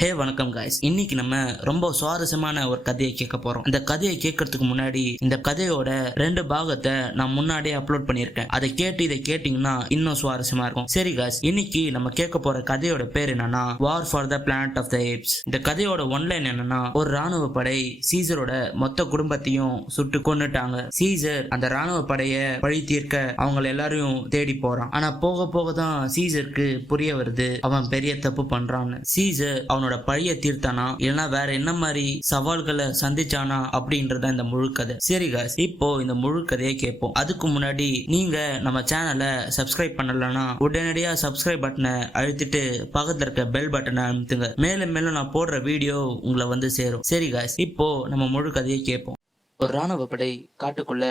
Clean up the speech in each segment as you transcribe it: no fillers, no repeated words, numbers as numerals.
ஹே வணக்கம் காய்ஸ். இன்னைக்கு நம்ம ரொம்ப சுவாரஸ்யமான ஒரு கதையை கேட்க போறோம். இந்த கதையை கேட்கறதுக்கு முன்னாடி இந்த கதையோட 2 பாகத்தை நான் முன்னாடியே அப்லோட் பண்ணியிருக்கேன். அதை கேட்டு இதை கேட்டீங்கன்னா இன்னும் சுவாரஸ்யமா இருக்கும். சரி காய்ஸ், இன்னைக்கு நம்ம கேட்க போற கதையோட பேர் என்னன்னா war for the planet of the apes. இந்த கதையோட ஒன்லைன் என்னன்னா, ஒரு ராணுவ படை சீசரோட மொத்த குடும்பத்தையும் சுட்டு கொன்னுட்டாங்க. சீசர் அந்த ராணுவ படைய பழி தீர்க்க அவங்க எல்லாரையும் தேடி போறான். ஆனா போக போக தான் சீசருக்கு புரிய வருது அவன் பெரிய தப்பு பண்றான்னு. சீசர் அவனோட பழைய தீர்த்தானா இல்லைன்னா வேற என்ன மாதிரி சவால்களை சந்திச்சானா அப்படின்றத இந்த முழு கதை. சரி காய்ஸ், இப்போ இந்த முழு கதையை கேட்போம். அதுக்கு முன்னாடி நீங்க நம்ம சேனலை சப்ஸ்கிரைப் பண்ணலன்னா உடனடியா சப்ஸ்கிரைப் பட்டனை அழுத்திட்டு பக்கத்துல இருக்க பெல் பட்டனை அழுத்துங்க. மேலும் மேலும் நான் போடுற வீடியோ உங்களை வந்து சேரும். சரி காய்ஸ், இப்போ நம்ம முழு கதையை கேட்போம். ஒரு ராணுவ படை காட்டுக்குள்ள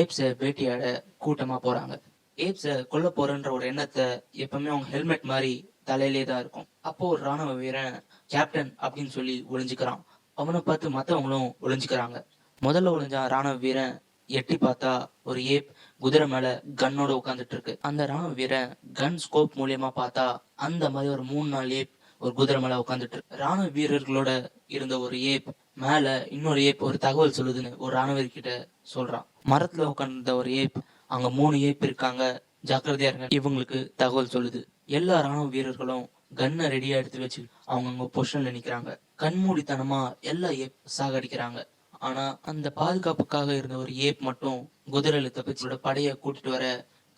ஏப்ஸை வேட்டையாட கூட்டமா போறாங்க. ஏப்ஸை கொல்ல போறன்ற ஒரு எண்ணத்தை எப்பவுமே அவங்க ஹெல்மெட் மாதிரி தலையிலே தான் இருக்கும். அப்போ ஒரு ராணுவ வீரன் கேப்டன் அப்படின்னு சொல்லி ஒளிஞ்சுக்கிறான். அவனை பார்த்து மற்றவங்களும் ஒளிஞ்சுக்கிறாங்க. முதல்ல ஒளிஞ்சான் ராணுவ வீரன். எட்டி பார்த்தா ஒரு ஏப் குதிரை மேல கன்னோட உட்காந்துட்டு இருக்கு. அந்த ராணுவ வீரன் கன் ஸ்கோப் மூலியமா பார்த்தா அந்த மாதிரி ஒரு 3-4 ஏப் ஒரு குதிரை மேல உட்காந்துட்டு இருக்கு. ராணுவ வீரர்களோட இருந்த ஒரு ஏப் மேல இன்னொரு ஏப் ஒரு தகவல் சொல்லுதுன்னு ஒரு ராணுவர்கிட்ட சொல்றான். மரத்துல உட்கார்ந்த ஒரு ஏப் அங்க 3 ஏப் இருக்காங்க, ஜாக்கிரதையா இருங்க, இவங்களுக்கு தகவல் சொல்லுது. எல்லா ராணுவ வீரர்களும் கன்னை ரெடியா எடுத்து வச்சு அவங்க பொசிஷன்ல நிக்கிறாங்க. கண்மூடித்தனமா எல்லா ஏப் சாகடிக்கிறாங்க. ஆனா அந்த பாதுகாப்புக்காக இருந்த ஒரு ஏப் மட்டும் குதிரையில தப்பிச்சோட படைய கூட்டிட்டு வர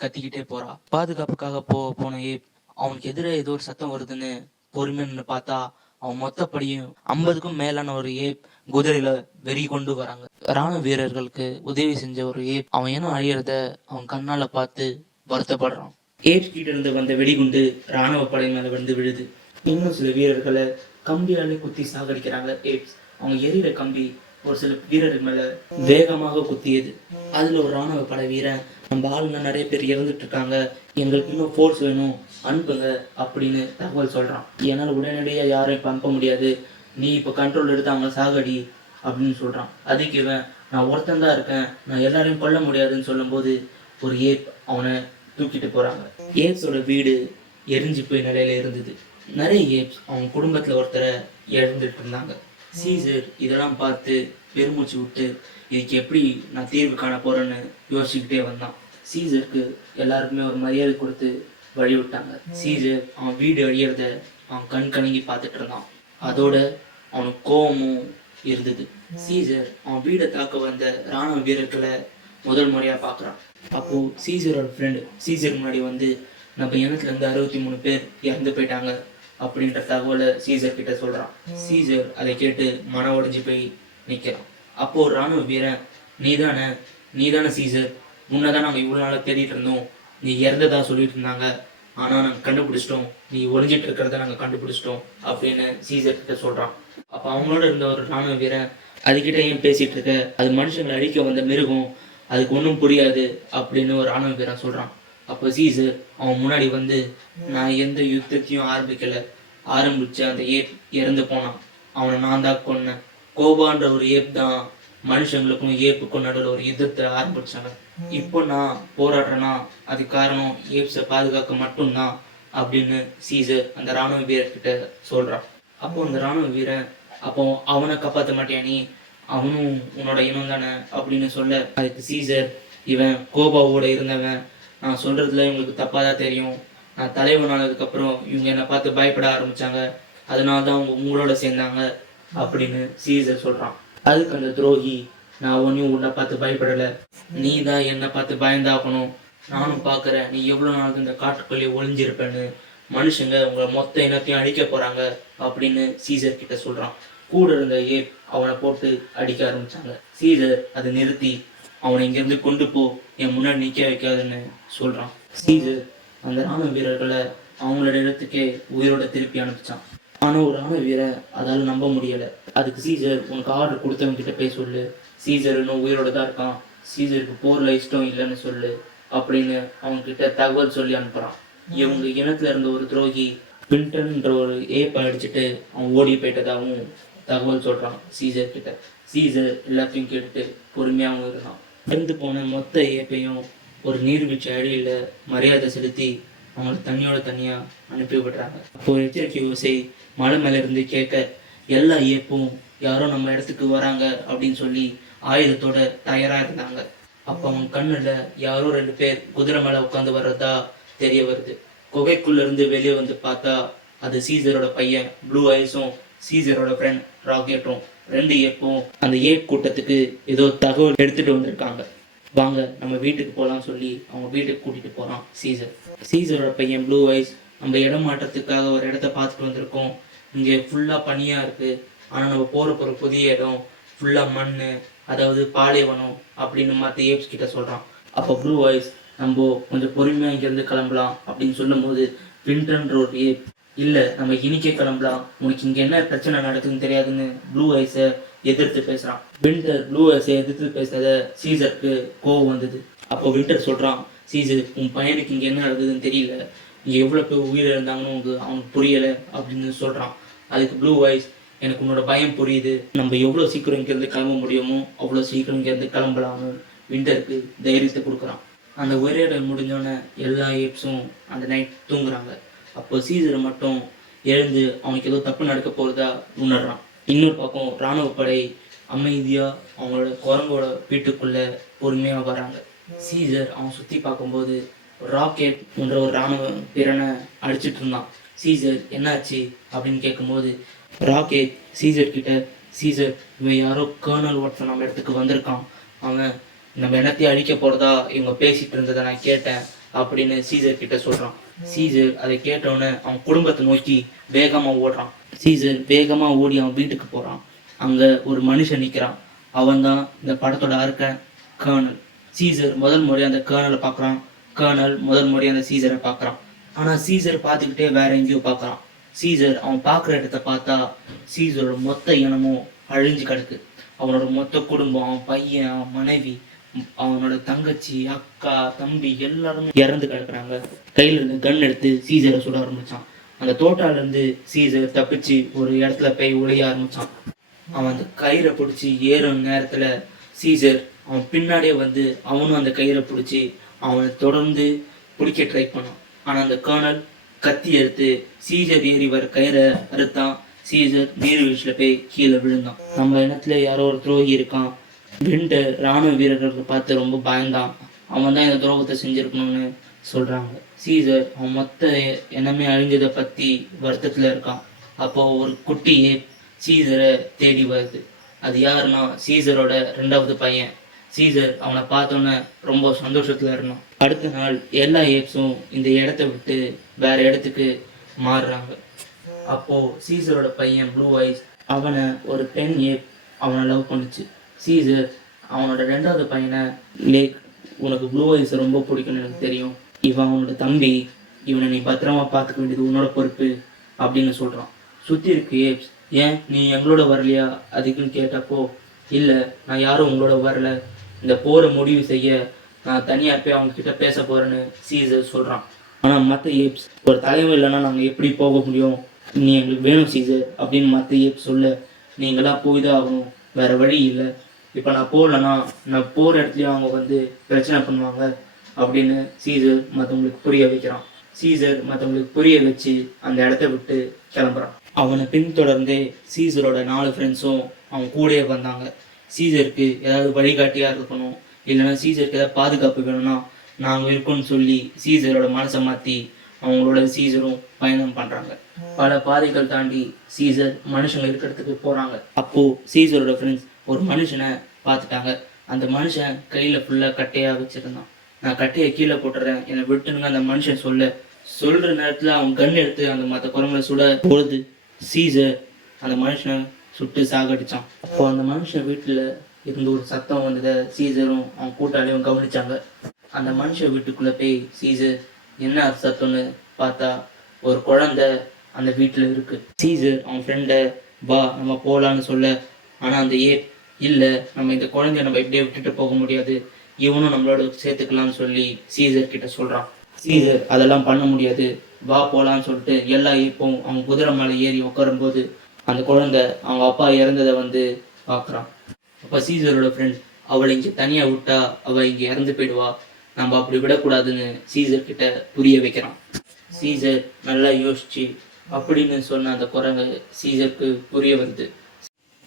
கத்திக்கிட்டே போறா. பாதுகாப்புக்காக போன ஏப் அவனுக்கு எதிரே ஏதோ ஒரு சத்தம் வருதுன்னு பொறுமைன்னு பார்த்தா அவன் மொத்தப்படியும் 50க்கும் மேலான ஒரு ஏப் குதிரையில வெறி கொண்டு வராங்க. ராணுவ வீரர்களுக்கு உதவி செஞ்ச ஒரு ஏப் அவன் ஏன்னா அழியறத அவன் கண்ணால பார்த்து வருத்தப்படுறான். ஏப் கிட்ட இருந்து வந்த வெடிகுண்டு ராணுவ படை மேல வந்து விழுது. இன்னும் சில வீரர்களை கம்பியாலே குத்தி சாகடிக்கிறாங்க ஏப்ஸ். அவங்க எரியிற கம்பி ஒரு சில வீரர்கள் மேல வேகமாக குத்தியது. அதுல ஒரு ராணுவ படை வீரன், நம்ம ஆளுங்க நிறைய பேர் இறந்துட்டு இருக்காங்க, எங்களுக்கு இன்னும் ஃபோர்ஸ் வேணும், அனுப்புங்க அப்படின்னு தகவல் சொல்றான். என்னால் உடனடியா யாரையும் இப்ப அனுப்ப முடியாது, நீ இப்ப கண்ட்ரோல் எடுத்து அவங்க சாகடி அப்படின்னு சொல்றான். அதுக்கு இவன், நான் ஒருத்தன் தான் இருக்கேன், நான் எல்லாரையும் கொல்ல முடியாதுன்னு சொல்லும் போது ஒரு ஏப் அவனை தூக்கிட்டு போறாங்க. ஏப்ஸோட வீடு எரிஞ்சு போய் நிலையில இருந்தது. நிறைய ஏப்ஸ் அவங்க குடும்பத்துல ஒருத்தரை இழந்துட்டு இருந்தாங்க. சீசர் இதெல்லாம் பார்த்து பெருமூச்சு விட்டு இதுக்கு எப்படி நான் தீர்வு காண போறேன்னு யோசிச்சுக்கிட்டே வந்தான். சீசருக்கு எல்லாருக்குமே ஒரு மரியாதை கொடுத்து வழி விட்டாங்க. சீசர் அவன் வீடு அழியறத அவன் கண் கலங்கி பார்த்துட்டு இருந்தான். அதோட அவனுக்கு கோபமும் இருந்தது. சீசர் அவன் வீடை தாக்க வந்த ராணுவ வீரர்களை முதல் முறையா பார்க்குறான். அப்போ சீசரோட ஃப்ரெண்டு சீசர் முன்னாடி வந்து, நம்ம இனத்துல இருந்து 63 பேர் இறந்து போயிட்டாங்க அப்படின்ற தகவலை சீசர் கிட்ட சொல்றான். சீசர் அதை கேட்டு மன உடைஞ்சு போய் நிற்கிறான். அப்போ ஒரு ராணுவ வீரன், நீதானே சீசர், முன்னதான் நாங்கள் இவ்வளோ நாளாக தேடிட்டு இருந்தோம், நீ இறந்ததா சொல்லிட்டு இருந்தாங்க, ஆனால் நாங்கள் கண்டுபிடிச்சிட்டோம், நீ ஒளிஞ்சிட்டு இருக்கிறத நாங்கள் கண்டுபிடிச்சிட்டோம் அப்படின்னு சீசர் கிட்ட சொல்றான். அப்போ அவங்களோட இருந்த ஒரு ராணுவ வீரன், அதுக்கிட்ட ஏன் பேசிட்டு இருக்க, அது மனுஷங்களை அழிக்க வந்த மிருகம், அதுக்கு ஒன்றும் புரியாது அப்படின்னு ஒரு ராணுவ வீரன் சொல்றான். அப்போ சீசர் அவன் முன்னாடி வந்து, நான் எந்த யுத்தத்தையும் ஆரம்பிச்ச அந்த ஏப் இறந்து போனான், அவனை நான் தான் கொன்னேன். கோபான்ற ஒரு ஏப் தான் மனுஷங்களுக்கும் ஏப்புக்கும் நடுவில் ஒரு யுத்தத்தை ஆரம்பிச்சாங்க. இப்போ நான் போராடுறேன்னா அது காரணம் ஏப்ஸை பாதுகாக்க மட்டும்தான் அப்படின்னு சீசர் அந்த ராணுவ வீரர்கிட்ட சொல்றான். அப்போ அந்த ராணுவ வீரன், அப்போ அவனை காப்பாற்ற மாட்டியா நீ, அவனும் உன்னோட இனம் தானே அப்படின்னு சொல்ல, அதுக்கு சீசர், இவன் கோபாவோட இருந்தவன், நான் சொல்றதுல இவங்களுக்கு தப்பாக தான் தெரியும், நான் தலைவன் ஆனதுக்கப்புறம் இவங்க என்னை பார்த்து பயப்பட ஆரம்பிச்சாங்க, அதனால தான் அவங்க உங்களோட சேர்ந்தாங்க அப்படின்னு சீசர் சொல்கிறான். அதுக்கு அந்த துரோகி, நான் ஒன்றும் உன்னை பார்த்து பயப்படலை, நீ தான் என்னை பார்த்து பயந்தாக்கணும், நானும் பார்க்குறேன் நீ எவ்வளோ நாள் இந்த காட்டுக்குள்ளேயே ஒளிஞ்சிருப்பேன்னு, மனுஷங்க உங்களை மொத்த இனத்தையும் அழிக்க போகிறாங்க அப்படின்னு சீசர் கிட்ட சொல்கிறான். கூட இருந்த ஏப் அவனை போட்டு அடிக்க ஆரம்பிச்சாங்க. சீசர் அதை நிறுத்தி, அவனை இங்கிருந்து கொண்டு போ, என் முன்னாடி நிற்க வைக்காதுன்னு சொல்றான். சீசர் அந்த ராணுவ வீரர்களை அவங்களோட இடத்துக்கே உயிரோட திருப்பி அனுப்பிச்சான். ஆனா ஒரு ராணுவ வீரர் அதால நம்ப முடியல. அதுக்கு சீசர், உனக்கு ஆர்டர் கொடுத்தவங்க கிட்ட போய் சொல்லு, சீசர் இன்னும் உயிரோட தான் இருக்கான், சீசருக்கு போர்ல இஷ்டம் இல்லைன்னு சொல்லு அப்படின்னு அவங்க கிட்ட தகவல் சொல்லி அனுப்புறான். இவங்க இனத்துல இருந்த ஒரு துரோகி பின்டன்ன்ற ஒரு ஏப்பை அடிச்சுட்டு அவன் ஓடி போயிட்டதாகவும் தகவல் சொல்றான் சீசர் கிட்ட. சீசர் எல்லாத்தையும் கேட்டுட்டு பொறுமையாகவும் இருந்தான். இறந்து போன மொத்த ஏப்பையும் ஒரு நீர்வீழ்ச்சி அடியில் மரியாதை செலுத்தி அவங்கள தண்ணியோட தனியாக அனுப்பி விடுறாங்க. அப்போ எச்சரிக்கை ஓசை மலை மேலே இருந்து கேட்க எல்லா ஏப்பும் யாரோ நம்ம இடத்துக்கு வராங்க அப்படின்னு சொல்லி ஆயுதத்தோட தயாராக இருந்தாங்க. அப்போ அவங்க கண்ணில் யாரோ 2 பேர் குதிரை மேலே உட்காந்து வர்றதா தெரிய வருது. குகைக்குள்ள இருந்து வெளியே வந்து பார்த்தா அது சீசரோட பையன் ப்ளூ ஐஸும் சீசரோட ஃப்ரெண்ட் ராக்கெட்டும் 2 ஏப்பும் அந்த ஏப் கூட்டத்துக்கு ஏதோ தகவல் எடுத்துட்டு வந்திருக்காங்க. வாங்க நம்ம வீட்டுக்கு போகலான்னு சொல்லி அவங்க வீட்டுக்கு கூட்டிட்டு போகிறான் சீசர். சீசரோட பையன் ப்ளூ ஐஸ், நம்ம இடம் மாற்றத்துக்காக ஒரு இடத்த பார்த்துட்டு வந்திருக்கோம். இங்கே ஃபுல்லாக பனியாக இருக்குது. ஆனால் நம்ம போகிற புதிய இடம் ஃபுல்லாக மண், அதாவது பாலைவனம் அப்படின்னு மற்ற ஏப்ஸ் கிட்ட சொல்கிறான். அப்போ ப்ளூ ஐஸ், நம்ம கொஞ்சம் பொறுமையாக இங்கேருந்து கிளம்பலாம் அப்படின்னு சொல்லும் போது வின்டர்ன்ற ஒரு ஏப், இல்லை நம்ம இனிக்கே கிளம்பலாம், உனக்கு இங்கே என்ன பிரச்சனை நடக்குதுன்னு தெரியாதுன்னு ப்ளூ ஐஸை எதிர்த்து பேசுகிறான். வின்டர் ப்ளூ ஐஸை எதிர்த்து பேசுறத சீசருக்கு கோவம் வந்தது. அப்போ வின்டர் சொல்கிறான், சீசர் உன் பையனுக்கு இங்கே என்ன நடக்குதுன்னு தெரியல, இங்கே எவ்வளோ பேர் உயிர் இருந்தாங்கன்னு அவனுக்கு புரியலை அப்படின்னு சொல்கிறான். அதுக்கு ப்ளூ ஐஸ், எனக்கு உன்னோட பயம் புரியுது, நம்ம எவ்வளோ சீக்கிரம் இங்கேருந்து கிளம்ப முடியுமோ அவ்வளோ சீக்கிரம் இங்கேருந்து கிளம்பலாம்னு வின்டருக்கு தைரியத்தை கொடுக்குறான். அந்த உரையாடல் முடிஞ்சோடனே எல்லா ஏப்ஸும் அந்த நைட் தூங்குறாங்க. அப்போ சீசரை மட்டும் எழுந்து அவனுக்கு ஏதோ தப்பு நடக்க போகிறதா உணர்றான். இன்னொரு பக்கம் இராணுவ படை அமைதியாக அவங்களோட குரங்கோட வீட்டுக்குள்ளே பொறுமையாக வராங்க. சீசர் அவன் சுற்றி பார்க்கும்போது ராக்கெட் என்ற ஒரு இராணுவ வீரனை அடிச்சிட்டு இருந்தான். சீசர் என்னாச்சு அப்படின்னு கேட்கும்போது ராக்கெட் சீசர் கிட்ட, சீசர் இவன் யாரோ கர்னல் வாட்சன் நம்ம இடத்துக்கு வந்திருக்கான், அவன் நம்ம இடத்தையும் அழிக்க போகிறதா இவங்க பேசிகிட்டு இருந்ததை நான் கேட்டேன் அப்படின்னு சீசர் கிட்ட சொல்கிறான். சீசர் அதை கேட்டவுடனே அவன் குடும்பத்தை நோக்கி வேகமாக ஓடுறான். சீசர் வேகமாக ஓடி அவன் வீட்டுக்கு போகிறான். அங்கே ஒரு மனுஷன் நிற்கிறான். அவன் தான் இந்த படத்தோட அர்க்க கர்னல். சீசர் முதல் முறையாக அந்த கர்னலை பார்க்குறான். கர்னல் முதல் முறையாக அந்த சீசரை பார்க்குறான். ஆனால் சீசர் பார்த்துக்கிட்டே வேற எங்கேயோ பார்க்குறான். சீசர் அவன் பார்க்குற இடத்த பார்த்தா சீசரோட மொத்த இனமும் அழிஞ்சு கிடக்கு. அவனோட மொத்த குடும்பம், அவன் பையன், அவன் மனைவி, அவனோட தங்கச்சி, அக்கா, தம்பி எல்லாருமே இறந்து கிடக்குறாங்க. கையில் இருந்து கன் எடுத்து சீசரை சுட ஆரம்பிச்சான். அந்த தோட்டாலேருந்து சீசர் தப்பிச்சு ஒரு இடத்துல போய் ஒளிய ஆரம்பிச்சான். அவன் அந்த கயிறை பிடிச்சி ஏறும் நேரத்தில் சீசர் அவன் பின்னாடியே வந்து அவனும் அந்த கயிறை பிடிச்சி அவனை தொடர்ந்து பிடிக்க ட்ரை பண்ணான். ஆனால் அந்த கர்னல் கத்தி எடுத்து சீசர் ஏறி வர கயிறை அறுத்தான். சீசர் நீர்வீழ்ச்சியில் போய் கீழே விழுந்தான். நம்ம இனத்துல யாரோ ஒரு துரோகி இருக்கான். வின்டர் இராணுவ வீரர்களுக்கு பார்த்து ரொம்ப பயந்தான். அவன் தான் இந்த துரோகத்தை செஞ்சிருக்கணும்னு சொல்கிறாங்க. சீசர் அவன் மொத்த இனமே அழிஞ்சதை பற்றி வருத்தத்தில் இருக்கான். அப்போது ஒரு குட்டி சீசரை தேடி வருது. அது யாருன்னா சீசரோட 2வது பையன். சீசர் அவனை பார்த்தோன்னே ரொம்ப சந்தோஷத்தில் இருந்தான். அடுத்த நாள் எல்லா ஏப்ஸும் இந்த இடத்த விட்டு வேற இடத்துக்கு மாறுறாங்க. அப்போது சீசரோட பையன் ப்ளூ ஐஸ், அவனை ஒரு பெண் ஏப் அவனை லவ் பண்ணுச்சு. சீசர் அவனோட 2வது பையனை லேக், உனக்கு ப்ளூ ஐஸை ரொம்ப பிடிக்கும்னு எனக்கு தெரியும், இவன் அவனோட தம்பி, இவனை நீ பத்திரமா பார்த்துக்க வேண்டியது உன்னோட பொறுப்பு அப்படின்னு சொல்கிறான். சுற்றி இருக்கு ஏப்ஸ், ஏன் நீ எங்களோட வரலையா அதுக்குன்னு கேட்டப்போ, இல்லை நான் யாரும் உங்களோட வரல, இந்த போரை முடிவு செய்ய நான் தனியாக போய் அவங்கக்கிட்ட பேச போகிறேன்னு சீசர் சொல்கிறான். ஆனால் மற்ற ஏப்ஸ், ஒரு தலைமை இல்லைன்னா நாங்கள் எப்படி போக முடியும், நீ எங்களுக்கு வேணும் சீசர் அப்படின்னு மற்ற ஏப்ஸ் சொல்ல, நீங்களாம் போய் தான் ஆகணும், வேறு வழி இல்லை, இப்போ நான் போகலன்னா நான் போகிற இடத்துலையும் அவங்க வந்து பிரச்சனை பண்ணுவாங்க அப்படின்னு சீசர் மற்றவங்களுக்கு புரிய வைக்கிறான். சீசர் மற்றவங்களுக்கு புரிய வச்சு அந்த இடத்த விட்டு கிளம்புறான். அவனை பின்தொடர்ந்தே சீசரோட 4 ஃப்ரெண்ட்ஸும் அவன் கூடயே வந்தாங்க. சீசருக்கு ஏதாவது வழிகாட்டியாக இருக்கணும், இல்லைன்னா சீசருக்கு ஏதாவது பாதுகாப்பு வேணும்னா நாங்கள் இருக்கோம்னு சொல்லி சீசரோட மனசை மாற்றி அவங்களோட சீசரும் பயணம் பண்ணுறாங்க. பல பாதைகள் தாண்டி சீசர் மனுஷங்க இருக்கிறதுக்கு போகிறாங்க. அப்போது சீசரோட ஃப்ரெண்ட்ஸ் ஒரு மனுஷனை பார்த்துட்டாங்க. அந்த மனுஷன் கையில் ஃபுல்லாக கட்டையாக வச்சுருந்தான். நான் கட்டையை கீழே போட்டுறேன், என்னை விட்டுனுங்க அந்த மனுஷன் சொல்கிற நேரத்தில் அவன் கன் எடுத்து அந்த மற்ற குரங்களை சுட பொழுது சீசர் அந்த மனுஷனை சுட்டு சாகடிச்சான். அப்போ அந்த மனுஷன் வீட்டில் இருந்து ஒரு சத்தம் வந்ததை சீசரும் அவன் கூட்டாளியும் கவனிச்சாங்க. அந்த மனுஷன் வீட்டுக்குள்ளே போய் சீசர் என்ன சத்தம்னு பார்த்தா ஒரு குழந்தை அந்த வீட்டில் இருக்கு. சீசர் அவன் ஃப்ரெண்டை வா நம்ம போகலான்னு சொல்ல, ஆனால் அந்த இல்லை நம்ம இந்த குழந்தைய நம்ம இப்படியே விட்டுட்டு போக முடியாது, இவனும் நம்மளோட சேர்த்துக்கலாம்னு சொல்லி சீசர் கிட்ட சொல்கிறான். சீசர் அதெல்லாம் பண்ண முடியாது, வா போகலான்னு சொல்லிட்டு எல்லா ஏப்பும் அவங்க குதிரை மேலே ஏறி உட்காரும்போது அந்த குழந்தை அவங்க அப்பா இறந்ததை வந்து பார்க்குறான். அப்போ சீசரோட ஃப்ரெண்ட், அவளை இங்கே தனியாக விட்டா அவள் இங்கே இறந்து போயிடுவா, நம்ம அப்படி விடக்கூடாதுன்னு சீசர் கிட்ட புரிய வைக்கிறான். சீசர் நல்லா யோசிச்சு அப்படின்னு சொன்ன அந்த குரங்கு சீசருக்கு புரிய வருது.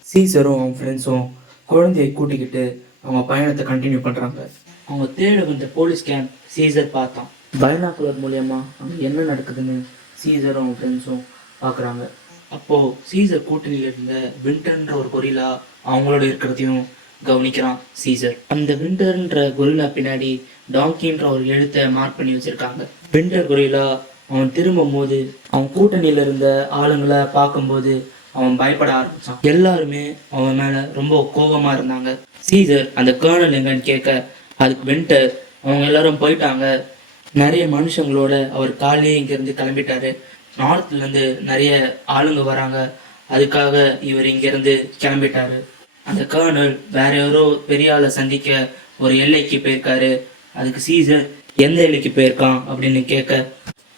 சீசரும் அவன் ஃப்ரெண்ட்ஸும் குழந்தையை கூட்டிக்கிட்டு அவங்க பயணத்தை கண்டினியூ பண்ணுறாங்க. அவங்க தேட வந்த போலீஸ் கேம்ப் சீசர் பார்த்தான். பைனாக்குலர் மூலயமா அங்கே என்ன நடக்குதுன்னு சீசரும் அவங்க ஃப்ரெண்ட்ஸும் பார்க்குறாங்க. அப்போது சீசர் கூட்டணியில் இருந்த விண்டர்ன்ற ஒரு கொரிலா அவங்களோட இருக்கிறதையும் கவனிக்கிறான் சீசர். அந்த விண்டர்ன்ற கொரிலா பின்னாடி டாங்கின்ற ஒரு எழுத்தை மார்க் பண்ணி வச்சுருக்காங்க. விண்டர் கொரிலா அவன் திரும்பும் போது அவன் கூட்டணியில் இருந்த ஆளுங்களை பார்க்கும்போது அவன் பயப்பட ஆரம்பிச்சான். எல்லாருமே அவன் மேலே ரொம்ப கோபமாக இருந்தாங்க. சீசர் அந்த கர்னல் எங்கன்னு கேட்க அதுக்கு விண்டர் அவங்க எல்லாரும் போயிட்டாங்க, நிறைய மனுஷங்களோட அவர் காலையே இங்கேருந்து கிளம்பிட்டாரு, நார்த்லேருந்து நிறைய ஆளுங்க வராங்க, அதுக்காக இவர் இங்கேருந்து கிளம்பிட்டாரு. அந்த கர்னல் வேற யாரோ பெரிய ஆளை சந்திக்க ஒரு எல்லைக்கு போயிருக்காரு, அதுக்கு சீசர் எந்த எல்லைக்கு போயிருக்கான் அப்படின்னு கேட்க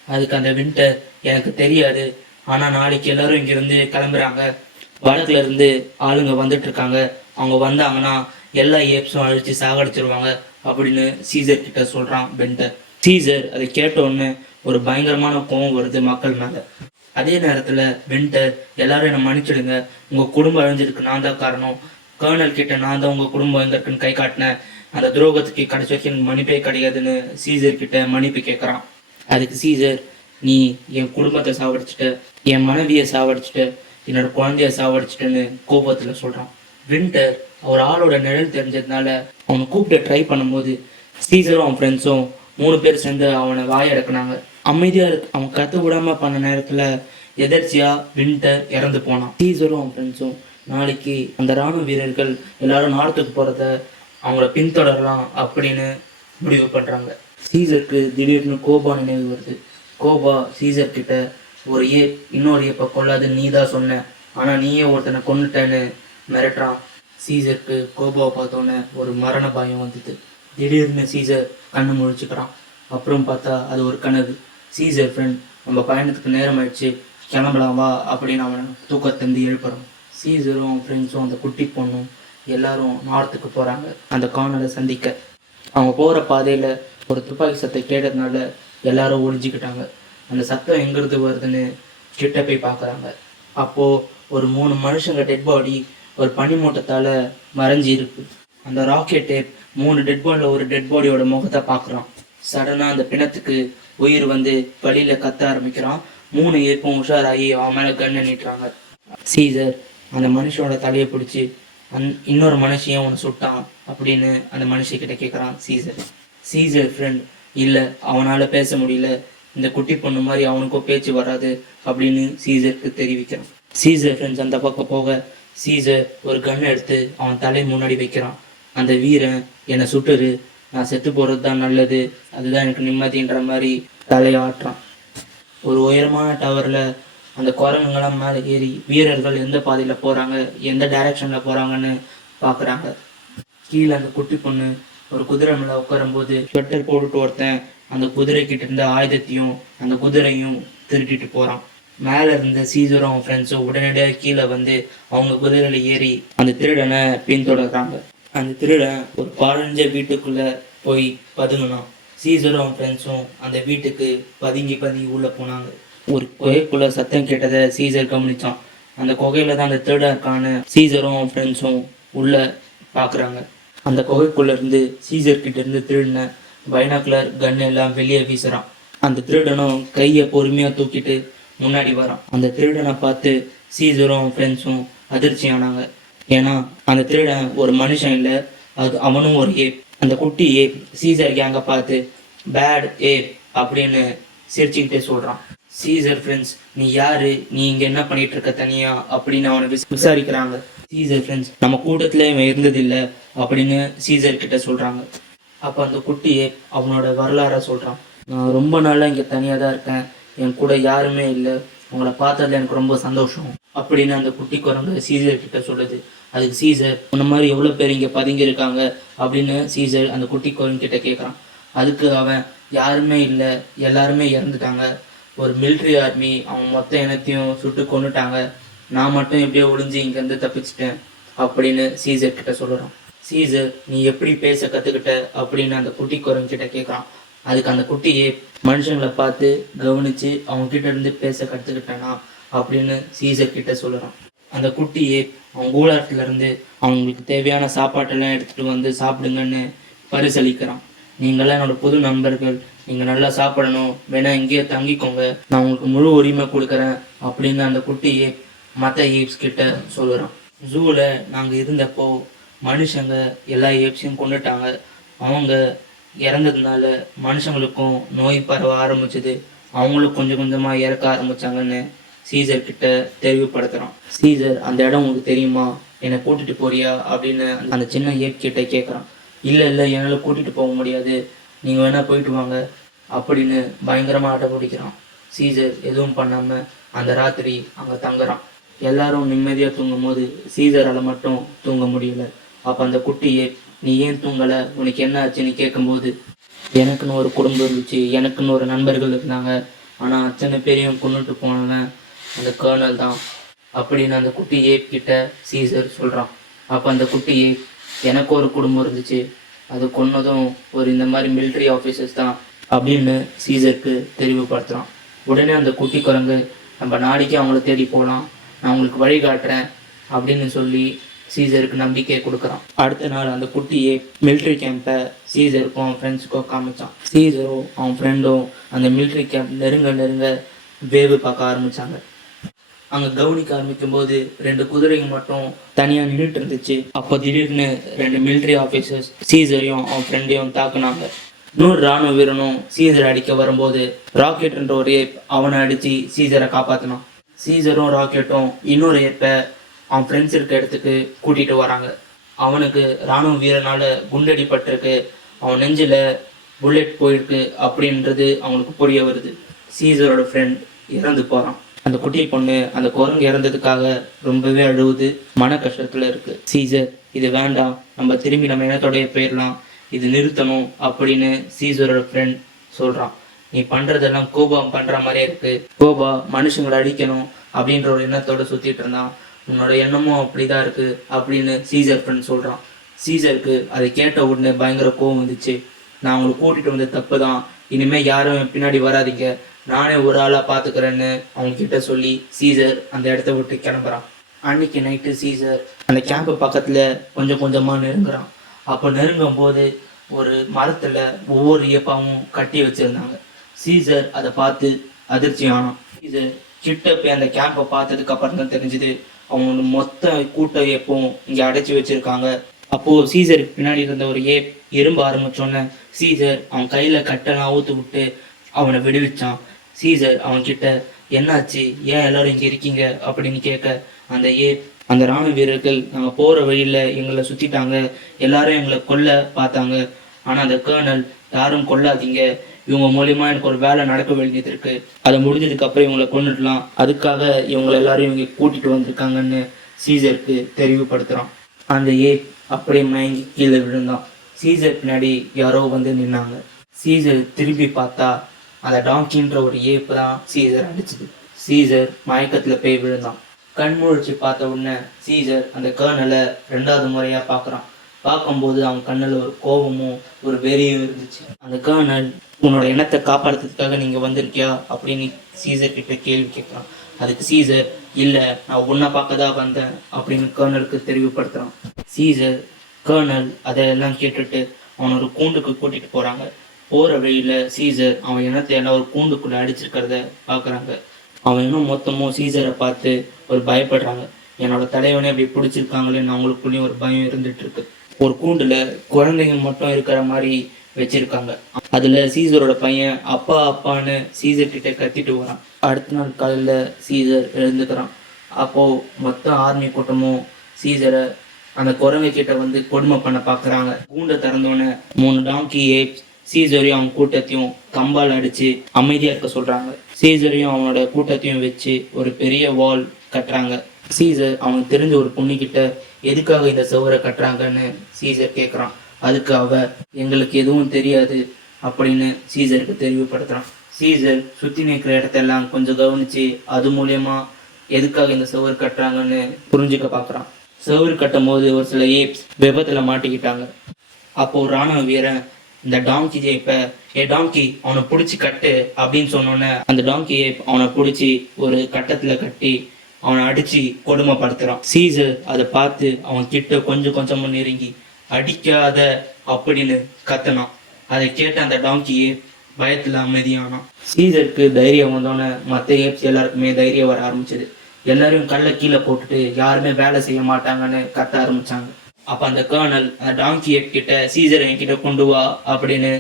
அதுக்கு அந்த விண்டர் எனக்கு தெரியாது, ஆனால் நாளைக்கு எல்லாரும் இங்கேருந்து கிளம்புறாங்க, வடக்குல இருந்து ஆளுங்க வந்துட்டு இருக்காங்க, அவங்க வந்தாங்கன்னா எல்லா ஏப்ஸும் அழிச்சு சாகடிச்சிருவாங்க அப்படின்னு சீசர் கிட்ட சொல்கிறான் விண்டர். சீசர் அதை கேட்டோன்னு ஒரு பயங்கரமான கோவம் வருது மக்கள் மேலே. அதே நேரத்தில் விண்டர் எல்லாரும் என்னை மன்னிச்சிடுங்க, உங்கள் குடும்பம் அழிஞ்சிருக்கு நான் தான் காரணம், கர்னல் கிட்ட நான் தான் உங்கள் குடும்பம் எங்கே இருக்குன்னு கை காட்டினேன், அந்த துரோகத்துக்கு கடைசி வரைக்கும் எனக்கு மன்னிப்பே கிடையாதுன்னு சீசர் கிட்ட மன்னிப்பு கேட்குறான். அதுக்கு சீசர் நீ என் குடும்பத்தை சாவடிச்சிட்ட, என் மனைவியை சாவடிச்சிட்ட, என்னோட குழந்தைய சாவடிச்சிட்டேன்னு கோபத்தில் சொல்கிறான். விண்டர் ஒரு ஆளோட நிழல் தெரிஞ்சதுனால அவனை கூப்பிட்டு ட்ரை பண்ணும்போது சீசரும் அவன் ஃப்ரெண்ட்ஸும் 3 பேர் சேர்ந்து அவனை வாயடக்குனாங்க. அமைதியாக இருக்கு அவன் கற்று விடாமல் பண்ண நேரத்தில் எதர்ச்சியாக விண்டர் இறந்து போனான். சீசரும் அவன் ஃப்ரெண்ட்ஸும் நாளைக்கு அந்த இராணுவ வீரர்கள் எல்லாரும் நார்த்துக்கு போகிறத அவங்கள பின்தொடரலாம் அப்படின்னு முடிவு பண்ணுறாங்க. சீசருக்கு திடீர்னு கோபா நினைவு வருது. கோபா சீசர் கிட்ட ஒரு இன்னொரு ஏப்பை கொள்ளாது நீ தான் சொன்ன, ஆனால் நீயே ஒருத்தனை கொண்டுட்டேன்னு மிரட்டுறான். சீசருக்கு கோபாவை பார்த்தோன்னே ஒரு மரண பயம் வந்தது. திடீர்னு சீசர் கண்ணு முழிச்சுக்கிறான். அப்புறம் பார்த்தா அது ஒரு கனவு. சீசர் ஃப்ரெண்ட் நம்ம பயணத்துக்கு நேரம் ஆயிடுச்சு கிளம்பலாம் வா அப்படின்னு அவனை தூக்கத்தந்து எழுப்புறான். சீசரும் அவன் ஃப்ரெண்ட்ஸும் அந்த குட்டி பொண்ணும் எல்லாரும் நார்த்துக்கு போகிறாங்க அந்த கர்னலை சந்திக்க. அவங்க போகிற பாதையில் ஒரு துப்பாக்கி சத்தம் கேட்டதுனால எல்லாரும் ஒழிஞ்சிக்கிட்டாங்க. அந்த சத்தம் எங்கிருந்து வருதுன்னு கிட்ட போய் பார்க்குறாங்க. அப்போது ஒரு 3 மனுஷங்க டெட் பாடி ஒரு பனிமூட்டத்தால் மறைஞ்சி இருக்கு. அந்த ராக்கெட் டேப் 3 டெட் பாடியில் ஒரு டெட் பாடியோட முகத்தை பார்க்குறான். சடனாக அந்த பிணத்துக்கு உயிர் வந்து வழியில் கத்த ஆரம்பிக்கிறான். 3 ஏப்பும் உஷாராகி அவன் மேலே கண்ணை நீட்டுறாங்க. சீசர் அந்த மனுஷனோட தலையை பிடிச்சி இன்னொரு மனுஷையும் அவனை சுட்டான் அப்படின்னு அந்த மனுஷக்கிட்ட கேட்குறான் சீசர். சீசர் ஃப்ரெண்ட் இல்லை அவனால் பேச முடியல, இந்த குட்டி பொண்ணு மாதிரி அவனுக்கும் பேச்சு வராது அப்படின்னு சீசருக்கு தெரிவிக்கிறான். சீசர் ஃப்ரெண்ட்ஸ் அந்த பக்கம் போக சீசர் ஒரு கன் எடுத்து அவன் தலை முன்னாடி வைக்கிறான். அந்த வீரன் என்னை சுட்டுரு, நான் செத்து போகிறது தான் நல்லது, அதுதான் எனக்கு நிம்மதின்ற மாதிரி தலையை ஆட்டுறான். ஒரு உயரமான டவரில் அந்த குரங்குங்களாம் மேலே ஏறி வீரர்கள் எந்த பாதையில் போகிறாங்க எந்த டைரக்ஷனில் போகிறாங்கன்னு பார்க்குறாங்க. கீழே அந்த குட்டி பொண்ணு ஒரு குதிரை மேலே உட்காரும்போது ஸ்வெட்டர் போட்டுட்டு ஒருத்தன் அந்த குதிரைக்கிட்ட இருந்த ஆயுதத்தையும் அந்த குதிரையும் திருட்டிட்டு போகிறான். மேலே இருந்த சீசரும் அவன் ஃப்ரெண்ட்ஸும் உடனடியாக கீழே வந்து அவங்க குதிரையில் ஏறி அந்த திருடனை பின்தொடர்றாங்க. அந்த திருடன் ஒரு பாழஞ்ச வீட்டுக்குள்ளே போய் பதுங்கினான். சீசரும் அவன் ஃப்ரெண்ட்ஸும் அந்த வீட்டுக்கு பதுங்கி உள்ளே போனாங்க. ஒரு குகைக்குள்ளே சத்தம் கேட்டதை சீசர் கவனித்தான். அந்த குகையில் தான் அந்த திருடன் இருக்கான சீசரும் அவன் ஃப்ரெண்ட்ஸும் உள்ளே பார்க்குறாங்க. அந்த குகைக்குள்ளேருந்து சீசர்கிட்ட இருந்து திருடின பைனாக்குலர் கன் எல்லாம் வெளியே வீசுகிறான். அந்த திருடனும் கையை பொறுமையாக தூக்கிட்டு முன்னாடி வரான். அந்த திருடனை பார்த்து சீசரும் அவன் ஃப்ரெண்ட்ஸும் அதிர்ச்சி ஆனாங்க. ஏன்னா அந்த திருடன் ஒரு மனுஷன் இல்லை, அது அவனும் ஒரு ஏப். அந்த குட்டி ஏப் சீசர் கேங்கை பார்த்து பேட் ஏப் அப்படின்னு சிரிச்சுக்கிட்டே சொல்கிறான். சீசர் ஃப்ரெண்ட்ஸ் நீ யாரு, நீ இங்கே என்ன பண்ணிட்டு இருக்க தனியா அப்படின்னு அவனை விசாரிக்கிறாங்க. சீசர் ஃப்ரெண்ட்ஸ் நம்ம கூட்டத்தில் இவன் இருந்ததில்லை அப்படின்னு சீசர் கிட்ட சொல்கிறாங்க. அப்போ அந்த குட்டியே அவனோட வரலாறை சொல்கிறான். நான் ரொம்ப நாளாக இங்கே தனியாக தான் இருக்கேன், என் கூட யாருமே இல்லை, உங்களை பார்த்ததில் எனக்கு ரொம்ப சந்தோஷம் அப்படின்னு அந்த குட்டி குரங்கு சீசர் கிட்ட சொல்லுது. அதுக்கு சீசர் உன்ன மாதிரி எவ்வளோ பேர் இங்கே பதுங்கியிருக்காங்க அப்படின்னு சீசர் அந்த குட்டி குரங்கு கிட்ட கேட்குறான். அதுக்கு அவன் யாருமே இல்லை, எல்லாருமே இறந்துட்டாங்க, ஒரு மிலிட்ரி ஆர்மி அவன் மொத்த இனத்தையும் சுட்டு கொண்டுட்டாங்க, நான் மட்டும் எப்படியோ ஒளிஞ்சு இங்கேருந்து தப்பிச்சிட்டேன் அப்படின்னு சீசர் கிட்ட சொல்லுறான். சீசர் நீ எப்படி பேச கற்றுக்கிட்ட அப்படின்னு அந்த குட்டி குரங்கு கிட்ட கேட்குறான். அதுக்கு அந்த குட்டியே மனுஷங்களை பார்த்து கவனித்து அவங்க கிட்ட இருந்து பேச கற்றுக்கிட்டானா அப்படின்னு சீசர் கிட்ட சொல்லுறான். அந்த குட்டியே அவங்க கூடாரத்துல இருந்து அவங்களுக்கு தேவையான சாப்பாட்டெல்லாம் எடுத்துகிட்டு வந்து சாப்பிடுங்கன்னு பரிசளிக்கிறான். நீங்களாம் என்னோட புது நண்பர்கள், நீங்கள் நல்லா சாப்பிடணும், வேணா இங்கேயே தங்கிக்கோங்க, நான் உங்களுக்கு முழு உரிமை கொடுக்குறேன் அப்படின்னு அந்த குட்டியே மற்ற ஏப்ஸ் கிட்ட சொல்லுறான். ஜூவில் நாங்கள் இருந்தப்போ மனுஷங்க எல்லா ஏப்ஸையும் கொண்டுட்டாங்க. அவங்க இறந்ததுனால மனுஷங்களுக்கும் நோய் பரவ ஆரம்பிச்சது, அவங்களும் கொஞ்சம் கொஞ்சமாக இறக்க ஆரம்பிச்சாங்கன்னு சீசர் கிட்ட தெளிவுபடுத்துகிறான். சீசர், அந்த இடம் உங்களுக்கு தெரியுமா, என்னை கூட்டிகிட்டு போறியா அப்படின்னு அந்த சின்ன ஏப் கிட்ட கேட்குறான். இல்லை என்னால் கூட்டிகிட்டு போக முடியாது, நீங்கள் வேணால் போயிட்டு வாங்க அப்படின்னு பயங்கரமாக அடம் பிடிக்கிறான். சீசர் எதுவும் பண்ணாமல் அந்த ராத்திரி அங்கே தங்குறான். எல்லாரும் நிம்மதியாக தூங்கும் போது சீசரால் மட்டும் தூங்க முடியல. அப்போ அந்த குட்டியே, நீ ஏன் தூங்கலை, உனக்கு என்ன ஆச்சுன்னு கேட்கும்போது, எனக்குன்னு ஒரு குடும்பம் இருந்துச்சு, எனக்குன்னு ஒரு நண்பர்கள் இருந்தாங்க, ஆனால் அத்தனை பேரையும் கொண்டுட்டு போனவன் அந்த கர்னல் தான் அப்படின்னு அந்த குட்டி ஏப் கிட்ட சீசர் சொல்கிறான். அப்போ அந்த குட்டியே, எனக்கு ஒரு குடும்பம் இருந்துச்சு, அது கொன்னதும் ஒரு இந்த மாதிரி மிலிட்ரி ஆஃபீஸர்ஸ் தான் அப்படின்னு சீசருக்கு தெளிவுபடுத்துகிறான். உடனே அந்த குட்டி குரங்கு, நம்ம நாளைக்கு அவங்கள தேடி போகலாம், நான் உங்களுக்கு வழி காட்டுறேன் அப்படின்னு சொல்லி சீசருக்கு நம்பிக்கை கொடுக்குறான். அடுத்த நாள் அந்த குட்டியே மிலிட்ரி கேம்பை சீசருக்கும் அவன் ஃப்ரெண்ட்ஸுக்கும் காமிச்சான். சீசரும் அவன் ஃப்ரெண்டும் அந்த மிலிட்ரி கேம்ப் நெருங்க வேவு பார்க்க ஆரம்பித்தாங்க. அங்கே கவனிக்க ஆரம்பிக்கும் போது 2 குதிரைங்க மட்டும் தனியாக நின்றுட்டு இருந்துச்சு. அப்போ திடீர்னு 2 மிலிட்ரி ஆஃபீஸர்ஸ் சீசரையும் அவன் ஃப்ரெண்டையும் தாக்குனாங்க. இன்னொரு இராணுவ வீரனும் சீசரை அடிக்க வரும்போது ராக்கெட்ன்ற ஒரு ஏப் அவனை அடித்து சீசரை காப்பாற்றினான். சீசரும் ராக்கெட்டும் இன்னொரு ஏப்பை அவன் ஃப்ரெண்ட்ஸ் இருக்க இடத்துக்கு கூட்டிகிட்டு வராங்க. அவனுக்கு இராணுவ வீரனால் குண்டடிப்பட்டிருக்கு, அவன் நெஞ்சில் புல்லட் போயிருக்கு அப்படின்றது அவனுக்கு புரிய வருது. சீசரோட ஃப்ரெண்ட் இறந்து போகிறான். அந்த குட்டி பொண்ணு அந்த குரங்கு இறந்ததுக்காக ரொம்பவே அழுவுது, மன கஷ்டத்தில் இருக்குது. சீசர், இது வேண்டாம், நம்ம திரும்பி நம்ம இனத்தோடைய போயிடலாம், இது நிறுத்தணும் அப்படின்னு சீசரோட ஃப்ரெண்ட் சொல்கிறான். நீ பண்ணுறதெல்லாம் கோபா பண்ணுற மாதிரியே இருக்குது, கோபா மனுஷங்களை அடிக்கணும் அப்படின்ற ஒரு எண்ணத்தோடு சுற்றிட்டு இருந்தான், உன்னோட எண்ணமும் அப்படி தான் இருக்குது அப்படின்னு சீசர் ஃப்ரெண்ட் சொல்கிறான். சீசருக்கு அதை கேட்ட உடனே பயங்கர கோவம் வந்துச்சு. நான் உங்களை கூட்டிகிட்டு வந்த தப்பு தான், இனிமேல் யாரும் பின்னாடி வராதிங்க, நானே ஒரு ஆளாக பார்த்துக்கிறேன்னு அவங்கக்கிட்ட சொல்லி சீசர் அந்த இடத்த விட்டு கிளம்புறான். அன்னைக்கு நைட்டு சீசர் அந்த கேம்பு பக்கத்தில் கொஞ்சம் கொஞ்சமாக நெருங்குறான். அப்போ நெருங்கும் போது ஒரு மரத்தில் ஒவ்வொரு ஏப்பாவும் கட்டி வச்சுருந்தாங்க. சீசர் அதை பார்த்து அதிர்ச்சி ஆனான். சீசர் கிட்ட போய் அந்த கேம்பை பார்த்ததுக்கு அப்புறம் தான் தெரிஞ்சுது, அவங்க மொத்த கூட்ட ஏப்பும் இங்கே அடைச்சி வச்சுருக்காங்க. அப்போது சீசருக்கு பின்னாடி இருந்த ஒரு ஏப் எறும்ப ஆரம்பித்தோன்னே சீசர் அவன் கையில் கட்டெல்லாம் ஊற்று விட்டு அவனை விடுவிச்சான். சீசர் அவன்கிட்ட, என்னாச்சு, ஏன் எல்லாரும் இங்கே இருக்கீங்க அப்படின்னு கேட்க, அந்த இராணுவ வீரர்கள் நாங்கள் போகிற வழியில் எங்களை சுற்றிட்டாங்க, எல்லாரும் எங்களை கொல்ல பார்த்தாங்க, ஆனால் அந்த கர்னல், யாரும் கொல்லாதீங்க, இவங்க மூலியமாக எனக்கு ஒரு வேலை நடக்க வேண்டியது இருக்குது, அதை முடிஞ்சதுக்கப்புறம் இவங்களை கொண்டுடலாம், அதுக்காக இவங்களை எல்லாரும் இவங்க கூட்டிகிட்டு வந்திருக்காங்கன்னு சீசருக்கு தெளிவுபடுத்துகிறான். அந்த அப்படியே மயங்கி கீழே விழுந்தான். சீசர் பின்னாடி யாரோ வந்து நின்னாங்க. சீசர் திரும்பி பார்த்தா அந்த டாங்கின்ற ஒரு ஏப்பு தான் சீசர் அடிச்சுது. சீசர் மயக்கத்தில் போய் விழுந்தான். கண் முழிச்சு பார்த்த உடனே சீசர் அந்த கர்னலை 2வது முறையாக பார்க்குறான். பார்க்கும்போது அவன் கண்ணில் ஒரு கோபமும் ஒரு வெறியும் இருந்துச்சு. அந்த கர்னல், உன்னோட எண்ணத்தை காப்பாற்றுறதுக்காக நீங்கள் வந்திருக்கியா அப்படின்னு சீசர் கிட்ட கேள்வி கேட்குறான். அதுக்கு சீசர், இல்லை, நான் உன்னை பார்க்க தான் வந்தேன் அப்படின்னு கர்னலுக்கு தெளிவுபடுத்துகிறான். சீசர் கர்னல் அதையெல்லாம் கேட்டுட்டு அவனை ஒரு கூண்டுக்கு கூட்டிகிட்டு போகிறாங்க. போகிற வழியில் சீசர் அவன் இனத்தை எல்லாம் ஒரு கூண்டுக்குள்ளே அடிச்சிருக்கிறத பார்க்குறாங்க. அவன் இன்னும் மொத்தமும் சீசரை பார்த்து ஒரு பயப்படுறாங்க. என்னோட தலைவனே அப்படி பிடிச்சிருக்காங்களேன்னு அவங்களுக்குள்ளேயும் ஒரு பயம் இருந்துகிட்ருக்கு. ஒரு கூண்டில் குழந்தைங்க மட்டும் இருக்கிற மாதிரி வச்சுருக்காங்க. அதில் சீசரோட பையன் அப்பா அப்பான்னு சீசர் கிட்டே கத்திட்டு வரான். அடுத்த நாள் காலையில் சீசர் எழுந்துக்கிறான். அப்போது மொத்த ஆர்மி கூட்டமும் சீசரை அந்த குரங்கு கிட்ட வந்து கொடுமை பண்ண பார்க்குறாங்க. கூண்டை திறந்தோன்னே 3 டாங்கி ஏப்ஸ் சீசரையும் அவன் கூட்டத்தையும் கம்பால் அடித்து அமைதியாக இருக்க சொல்கிறாங்க. சீசரையும் அவனோட கூட்டத்தையும் வச்சு ஒரு பெரிய வால் கட்டுறாங்க. சீசர் அவனுக்கு தெரிஞ்ச ஒரு பொண்ணுக்கிட்ட எதுக்காக இந்த சுவரை கட்டுறாங்கன்னு சீசர் கேட்குறான். அதுக்கு அவ, எங்களுக்கு எதுவும் தெரியாது அப்படின்னு சீசருக்கு தெளிவுபடுத்துகிறான். சீசர் சுற்றி நிற்கிற இடத்தெல்லாம் கொஞ்சம் கவனித்து அது மூலயமா எதுக்காக இந்த சுவர் கட்டுறாங்கன்னு புரிஞ்சுக்க பார்க்குறான். சுவர் கட்டும் போது ஒரு சில ஏப்ஸ் விபத்தில் மாட்டிக்கிட்டாங்க. அப்போது இராணுவ வீரன், இந்த டாங்கி ஏப்பை டாங்கி அவனை பிடிச்சி கட்டு அப்படின்னு சொன்னோன்னே அந்த டாங்கி ஏப் அவனை பிடிச்சி ஒரு கட்டத்தில் கட்டி அவனை அடித்து கொடுமைப்படுத்துகிறான். சீசர் அதை பார்த்து அவன் கிட்ட கொஞ்சம் கொஞ்சமாக நெருங்கி அடிக்காத அப்படின்னு கத்துனான். அதை கேட்ட அந்த டாங்கி ஏப் பயத்தில் அமைதியானான். சீசருக்கு தைரியம் வந்தோன்னே மற்ற ஏப்ஸ் எல்லாருக்குமே தைரியம் வர ஆரம்பிச்சது. எல்லாரையும் கல்லை கீழே போட்டுட்டு யாருமே வேலை செய்ய மாட்டாங்கன்னு கத்த ஆரம்பிச்சாங்க. அப்போ அந்த கர்னல் அந்த டாங்கி ஏப் கிட்ட சீசரை என்கிட்ட கொண்டு வா அப்படின்னு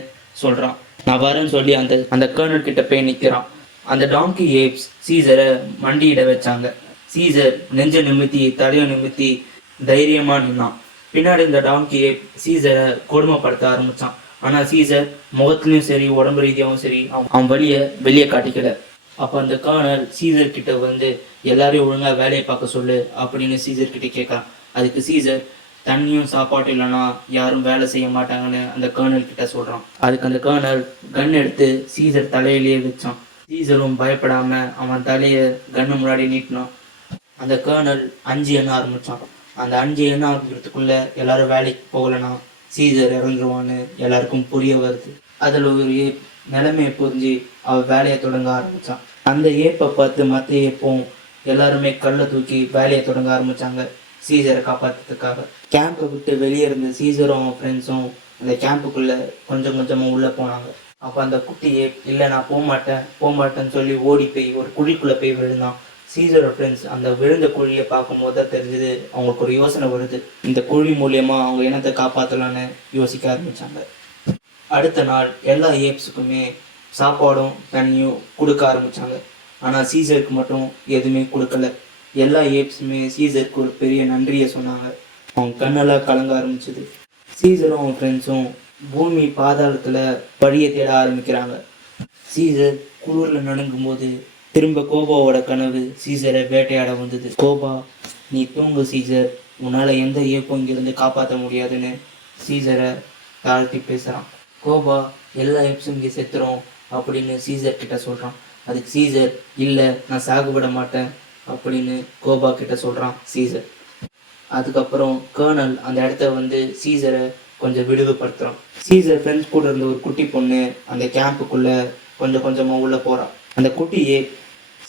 சொல்கிறான். நான் வரேன்னு சொல்லி அந்த கர்னல் கிட்ட போய் நிற்கிறான். அந்த டாங்கி ஏப்ஸ் சீசரை மண்டியிட வச்சாங்க. சீசர் நெஞ்ச நிமித்தி தலையை நிமித்தி தைரியமாக நின்னான். பின்னாடி இந்த டாங்கி ஏப் சீசரை கொடுமைப்படுத்த ஆரம்பித்தான். ஆனால் சீசர் முகத்துலையும் சரி உடம்பு ரீதியாகவும் சரி அவன் வெளியே காட்டிக்கல. அப்போ அந்த கர்னல் சீசர் கிட்ட வந்து எல்லாரையும் ஒழுங்காக வேலையை பார்க்க சொல்லு அப்படின்னு சீசர் கிட்ட கேட்கறான். அதுக்கு சீசர் தண்ணியும் சாப்பாட்டும் இல்லைன்னா யாரும் வேலை செய்ய மாட்டாங்கன்னு அந்த கர்னல் கிட்ட சொல்கிறான். அதுக்கு அந்த கர்னல் கன் எடுத்து சீசர் தலையிலேயே வச்சான். சீசரும் பயப்படாம அவன் தலையை கன்னு முன்னாடி நீட்டினான். அந்த கர்னல் 5 எண்ண ஆரம்பித்தான். அந்த 5 எண்ண ஆரம்பிக்கிறதுக்குள்ள எல்லாரும் வேலைக்கு போகலைன்னா சீசர் இறந்துருவான்னு எல்லாருக்கும் புரிய வருது. அதில் ஒரு நிலைமையை புரிஞ்சு அவள் வேலையை தொடங்க ஆரம்பித்தான். அந்த ஏப்பை பார்த்து மற்ற ஏப்பும் எல்லாருமே கல்லை தூக்கி வேலையை தொடங்க ஆரம்பித்தாங்க சீசரை காப்பாற்றுறதுக்காக. கேம்பை விட்டு வெளியே இருந்த சீசரும் அவன் ஃப்ரெண்ட்ஸும் அந்த கேம்புக்குள்ளே கொஞ்சம் கொஞ்சமாக உள்ளே போனாங்க. அப்போ அந்த குட்டி ஏப் இல்லை நான் போகமாட்டேன்னு சொல்லி ஓடி போய் ஒரு குழிக்குள்ளே போய் விழுந்தான். சீசரோட ஃப்ரெண்ட்ஸ் அந்த விழுந்த குழியை பார்க்கும்போது தான் தெரிஞ்சது அவங்களுக்கு ஒரு யோசனை வருது. இந்த குழி மூலியமாக அவங்க இனத்தை காப்பாற்றலான்னு யோசிக்க ஆரம்பித்தாங்க. அடுத்த நாள் எல்லா ஏப்ஸுக்குமே சாப்பாடும் தண்ணியும் கொடுக்க ஆரம்பித்தாங்க. ஆனால் சீசருக்கு மட்டும் எதுவுமே கொடுக்கல. எல்லா ஏப்ஸுமே சீசருக்கு ஒரு பெரிய நன்றியை சொன்னாங்க. அவன் கண்ணெல்லாம் கலங்க ஆரம்பிச்சது. சீசரும் அவன் ஃப்ரெண்ட்ஸும் பூமி பாதாளத்தில் வழியை தேட ஆரம்பிக்கிறாங்க. சீசர் குளிரில் நடுங்கும் போது திரும்ப கோபாவோட கனவு சீசரை வேட்டையாட வந்தது. கோபா, நீ தூங்கு சீசர், உன்னால் எந்த ஏப்பும் இங்கிருந்து காப்பாற்ற முடியாதுன்னு சீசரை தாழ்த்தி பேசுகிறான். கோபா, எல்லா ஏப்ஸும் இங்கே செத்துறோம் அப்படின்னு சீசர் கிட்ட சொல்கிறான். அதுக்கு சீசர், இல்லை நான் சாகுபட மாட்டேன் அப்படின்னு கோபா கிட்ட சொல்கிறான் சீசர். அதுக்கப்புறம் கர்னல் அந்த இடத்த வந்து சீசரை கொஞ்சம் விடுவிப்படுத்துகிறான். சீசர் ஃப்ரெண்ட்ஸ் கூட இருந்த ஒரு குட்டி பொண்ணு அந்த கேம்புக்குள்ளே கொஞ்சம் கொஞ்சமாக உள்ளே போகிறான். அந்த குட்டியே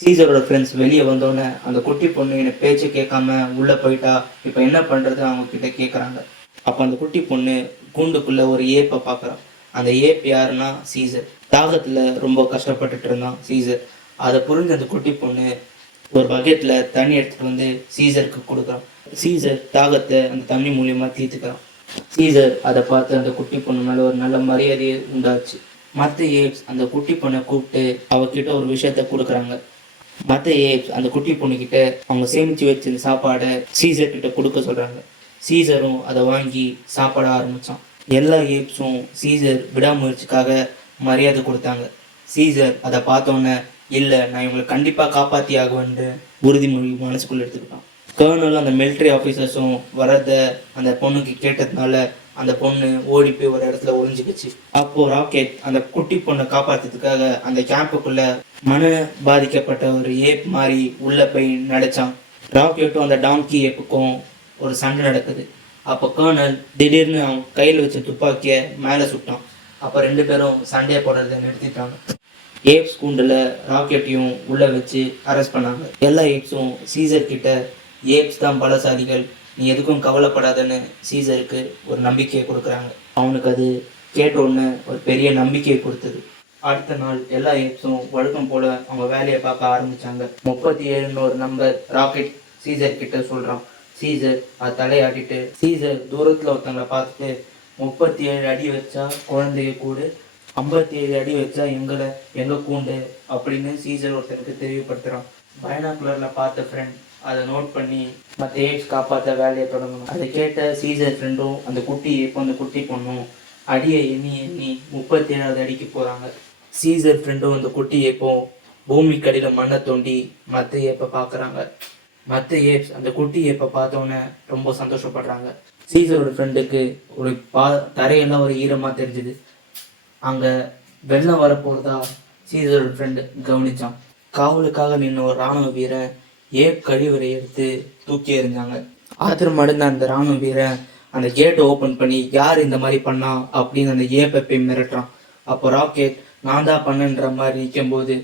சீசரோட ஃப்ரெண்ட்ஸ் வெளியே வந்தோடனே அந்த குட்டி பொண்ணு எனக்கு பேச்சு கேட்காம உள்ளே போயிட்டா, இப்போ என்ன பண்ணுறது அவங்க கிட்ட கேட்குறாங்க. அப்போ அந்த குட்டி பொண்ணு கூண்டுக்குள்ளே ஒரு ஏப்பை பார்க்குறான். அந்த ஏப் யாருன்னா சீசர். தாகத்தில் ரொம்ப கஷ்டப்பட்டுட்டு இருந்தான் சீசர். அதை புரிஞ்ச அந்த குட்டி பொண்ணு ஒரு பக்கெட்டில் தண்ணி எடுத்துகிட்டு வந்து சீசருக்கு கொடுக்குறான். சீசர் தாகத்தை அந்த தண்ணி மூலியமாக தீர்த்துக்கிறான். சீசர் அதை பார்த்து அந்த குட்டி பொண்ணு மேலே ஒரு நல்ல மரியாதையை உண்டாச்சு. மற்ற ஏப்ஸ் அந்த குட்டி பொண்ணை கூப்பிட்டு அவகிட்ட ஒரு விஷயத்த கொடுக்குறாங்க. மற்ற ஏப்ஸ் அந்த குட்டி பொண்ணுக்கிட்ட அவங்க சேமித்து வச்சிருந்த சாப்பாடை சீசர் கிட்ட கொடுக்க சொல்கிறாங்க. சீசரும் அதை வாங்கி சாப்பாட ஆரம்பித்தான். எல்லா ஏப்ஸும் சீசர் விடாமுயற்சிக்காக மரியாதை கொடுத்தாங்க. சீசர் அதை பார்த்தோன்னே, இல்லை நான் இவங்களை கண்டிப்பாக காப்பாற்றி ஆகுவேன்னு உறுதிமொழி மனசுக்குள்ளே எடுத்துக்கிட்டான். கர்னலும் அந்த மிலிட்ரி ஆஃபீஸர்ஸும் வரதை அந்த பொண்ணுக்கு கேட்டதுனால அந்த பொண்ணு ஓடி போய் ஒரு இடத்துல ஒளிஞ்சிக்கிச்சு. அப்போது ராக்கெட் அந்த குட்டி பொண்ணை காப்பாற்றுறதுக்காக அந்த கேம்புக்குள்ளே மன பாதிக்கப்பட்ட ஒரு ஏப் மாதிரி உள்ளே போய் நடிச்சான். ராக்கெட்டும் அந்த டாங்கி ஏப்புக்கும் ஒரு சண்டை நடக்குது. அப்போ கர்னல் திடீர்னு அவன் கையில் வச்ச துப்பாக்கியை மேலே சுட்டான். அப்போ 2 பேரும் சண்டையை போடுறதை நிறுத்திட்டாங்க. ஏப்ஸ் கூண்டில் ராக்கெட்டையும் உள்ளே வச்சு அரெஸ்ட் பண்ணாங்க. எல்லா ஏப்ஸும் சீசர் கிட்ட, ஏப்ஸ் தான் பலசாலிகள், நீ எதுக்கும் கவலைப்படாதன்னு சீசருக்கு ஒரு நம்பிக்கையை கொடுக்குறாங்க. அவனுக்கு அது கேட்ட உடனே ஒரு பெரிய நம்பிக்கையை கொடுத்தது. அடுத்த நாள் எல்லா ஏப்ஸும் வழக்கம் போல் அவங்க வேலையை பார்க்க ஆரம்பித்தாங்க. 37ன்னு ஒரு நம்பர் ராக்கெட் சீசர் கிட்ட சொல்கிறான். சீசர் அது தலையாட்டிட்டு, சீசர் தூரத்தில் ஒருத்தங்களை பார்த்துட்டு, 37 அடி வச்சா குழந்தைய கூடு, 57 அடி வச்சா எங்கள் கூண்டு அப்படின்னு சீசர் ஒருத்தருக்கு தெரியப்படுத்துகிறான். பைனாகுலரில் பார்த்த ஃப்ரெண்ட் அதை நோட் பண்ணி மற்ற ஏப்ஸ் காப்பாற்ற வேலையை தொடங்கணும். அதை கேட்ட சீசர் ஃப்ரெண்டும் அந்த குட்டி பொண்ணும் அடியை எண்ணி 37வது அடிக்கு போகிறாங்க. சீசர் ஃப்ரெண்டும் அந்த குட்டி ஏப்பும் பூமிக்கு அடியில் மண்ணை தோண்டி மற்ற ஏப்பை பார்க்குறாங்க. மற்ற ஏப்ஸ் அந்த குட்டி ஏப்பை பார்த்தோன்னே ரொம்ப சந்தோஷப்படுறாங்க. சீசரோட ஃப்ரெண்டுக்கு ஒரு தரையெல்லாம் ஒரு ஈரமாக தெரிஞ்சுது. அங்கே வெள்ளம் வரப்போகிறதா சீசரோட ஃப்ரெண்டு கவனித்தான். காவலுக்காக நின்று ஒரு இராணுவ வீரன் ஏப் கழிவறை எடுத்து தூக்கி எறிஞ்சாங்க. ஆத்திரம் அடைந்த அந்த இராணுவ வீரன் அந்த கேட்டை ஓப்பன் பண்ணி யார் இந்த மாதிரி பண்ணா அப்படின்னு அந்த ஏப்பை போய் மிரட்டுறான். அப்போ ராக்கெட் நான் தான் பண்ணன்ற மாதிரி நிற்கும்போது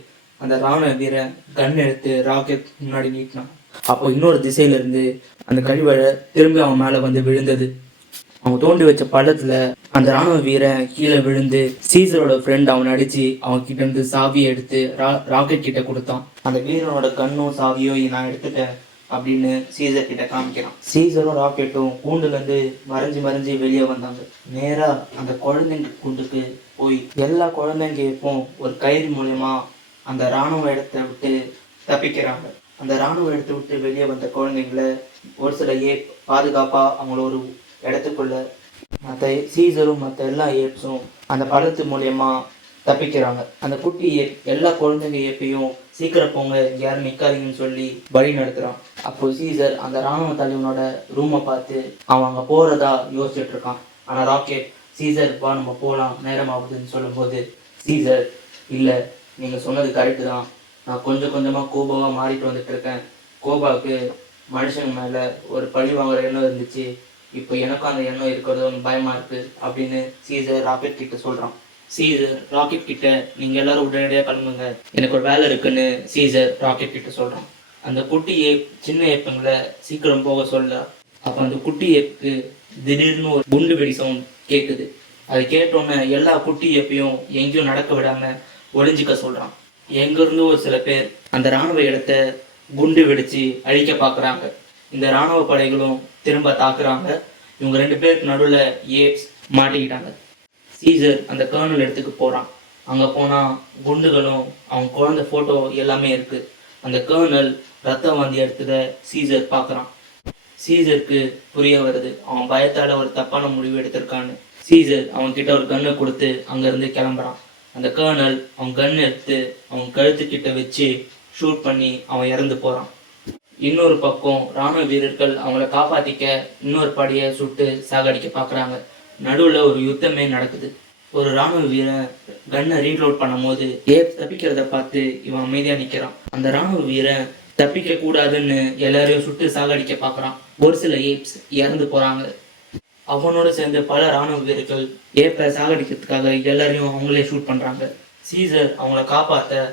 அந்த ராணுவ வீரன் கன் எடுத்து ராக்கெட் முன்னாடி நீட்டினான். அப்போ இன்னொரு திசையில இருந்து அந்த கழிவறை திரும்பி அவன் மேலே வந்து விழுந்தது. அவன் தோண்டி வச்ச பள்ளத்துல அந்த ராணுவ வீரன் கீழே விழுந்து சீசரோட ஃப்ரெண்ட் அவனை அடிச்சு அவன் கிட்ட இருந்து சாவியை எடுத்து ராக்கெட் கிட்ட கொடுத்தான். அந்த வீரனோட கண்ணும் சாவியோ நான் எடுத்துட்டேன் அப்படின்னு சீசர் கிட்ட காமிக்கிறான். சீசரும் ராக்கெட்டும் கூண்டுல இருந்து மறைஞ்சு வெளியே வந்தாங்க. நேரா அந்த குழந்தைங்க கூண்டுக்கு போய் எல்லா குழந்தைங்க இப்போ ஒரு கயிறு மூலியமா அந்த ராணுவ இடத்தை விட்டு தப்பிக்கிறாங்க. அந்த ராணுவ இடத்தை விட்டு வெளியே வந்த குழந்தைங்களை ஒரு சில பாதுகாப்பா அவங்கள ஒரு இடத்துக்குள்ள மற்ற சீசரும் மற்ற எல்லா ஏப்ஸும் அந்த பழத்து மூலியமா தப்பிக்கிறாங்க. அந்த குட்டி எல்லா குழந்தைங்க ஏப்பையும் சீக்கிரம் போங்க, யாரும் நிற்காதீங்கன்னு சொல்லி வழி நடத்துறான். அப்போ சீசர் அந்த ராணுவ தலைவனோட ரூமை பார்த்து அவன் அங்கே போறதா யோசிச்சுட்டு இருக்கான். ஆனால் ராக்கெட் சீசர் வா நம்ம போகலாம் நேரம் ஆகுதுன்னு சொல்லும்போது சீசர் இல்லை, நீங்கள் சொன்னது கரெக்டு தான், நான் கொஞ்சம் கொஞ்சமாக கோபாவாக மாறிட்டு வந்துட்டு இருக்கேன். கோபாவுக்கு மனுஷங்க மேலே ஒரு பழி வாங்குற எண்ணம் இருந்துச்சு, இப்போ எனக்கும் அந்த எண்ணம் இருக்கிறது ஒன்று பயமாக இருக்குது அப்படின்னு சீசர் ராக்கெட் கிட்ட சொல்கிறான். சீசர் ராக்கெட் கிட்ட நீங்கள் எல்லாரும் உடனடியாக கிளம்புங்க, எனக்கு ஒரு வேலை இருக்குன்னு சீசர் ராக்கெட் கிட்ட சொல்கிறான். அந்த குட்டி ஏப் சின்ன ஏப்புங்களை சீக்கிரம் போக சொல்ல அப்போ அந்த குட்டி ஏப்புக்கு திடீர்னு ஒரு குண்டு வெடி சவுண்ட் கேட்குது. அதை கேட்டோன்னே எல்லா குட்டி ஏப்பையும் எங்கேயும் நடக்க விடாமல் ஒளிஞ்சிக்க சொல்கிறான். எங்கேருந்து ஒரு சில பேர் அந்த இராணுவ இடத்தை குண்டு வெடித்து அழிக்க பார்க்குறாங்க. இந்த இராணுவ படைகளும் திரும்ப தாக்குறாங்க. இவங்க 2 பேருக்கு நடுவில் ஏப்ஸ் மாட்டிக்கிட்டாங்க. சீசர் அந்த கர்னல் இடத்துக்கு போகிறான். அங்கே போனால் குண்டுகளும் அவன் குழந்தை ஃபோட்டோ எல்லாமே இருக்குது. அந்த கர்னல் ரத்தம் வாந்தி எடுத்ததை சீசர் பார்க்குறான். சீசருக்கு புரிய வருது அவன் பயத்தால் ஒரு தப்பான முடிவு எடுத்திருக்கான்னு. சீசர் அவன்கிட்ட ஒரு கன்னை கொடுத்து அங்கேருந்து கிளம்புறான். அந்த கர்னல் அவன் கன் எடுத்து அவன் கழுத்துக்கிட்ட வச்சு ஷூட் பண்ணி அவன் இறந்து போகிறான். இன்னொரு பக்கம் இராணுவ வீரர்கள் அவங்கள காப்பாற்றிக்க இன்னொரு படியை சுட்டு சாகடிக்க பார்க்குறாங்க. நடுவில் ஒரு யுத்தமே நடக்குது. ஒரு இராணுவ வீரன் கன்னை ரீலோட் பண்ணும் போது ஏப் தப்பிக்கிறத பார்த்து இவன் அமைதியாக நிற்கிறான். அந்த இராணுவ வீரன் தப்பிக்க கூடாதுன்னு எல்லாரையும் சுட்டு சாகடிக்க பார்க்குறான். ஒரு சில ஏப்ஸ் இறந்து போகிறாங்க. அவனோடு சேர்ந்து பல இராணுவ வீரர்கள் ஏப்பை சாகடிக்கிறதுக்காக எல்லாரையும் அவங்களே ஷூட் பண்ணுறாங்க. சீசர் அவங்கள காப்பாற்ற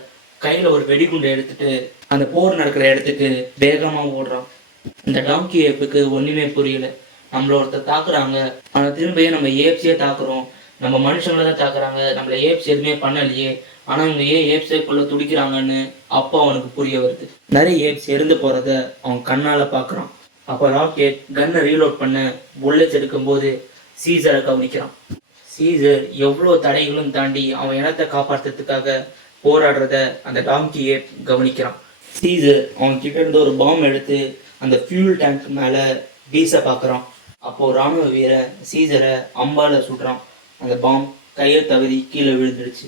கையில் ஒரு வெடிகுண்டை எடுத்துட்டு அந்த போர் நடக்கிற இடத்துக்கு வேகமாக ஓடுறான். இந்த டாங்கி ஏப்புக்கு ஒன்றுமே புரியல. நம்மள ஒருத்தர் தாக்குறாங்க, ஆனால் திரும்பியே நம்ம ஏப்ஸே தாக்குறோம், நம்ம மனுஷங்களை தான் தாக்குறாங்க, நம்மள ஏப்ஸ் எதுவுமே பண்ணலையே, ஆனால் அவங்க ஏன் ஏப்ஸேக்குள்ளே துடிக்கிறாங்கன்னு அப்போ அவனுக்கு புரிய வருது. நிறைய ஏப்ஸ் இறந்து போகிறத அவன் கண்ணால் பார்க்குறான். அப்போ ராக்கெட் கன்னை ரீலோட் பண்ண புல்லட்ஸ் எடுக்கும்போது சீசரை கவனிக்கிறான். சீசர் எவ்வளோ தடைகளும் தாண்டி அவன் இனத்தை காப்பாற்றுறதுக்காக போராடுறத அந்த டாங்கி ஏப் கவனிக்கிறான். சீசர் அவன் கிட்ட இருந்து ஒரு பாம் எடுத்து அந்த ஃபியூல் டேங்க் மேலே வீச பார்க்குறான். அப்போது இராணுவ வீரன் சீசரை அம்பால சுடுறான். அந்த பாம் கையை தவறி கீழே விழுந்துடுச்சு.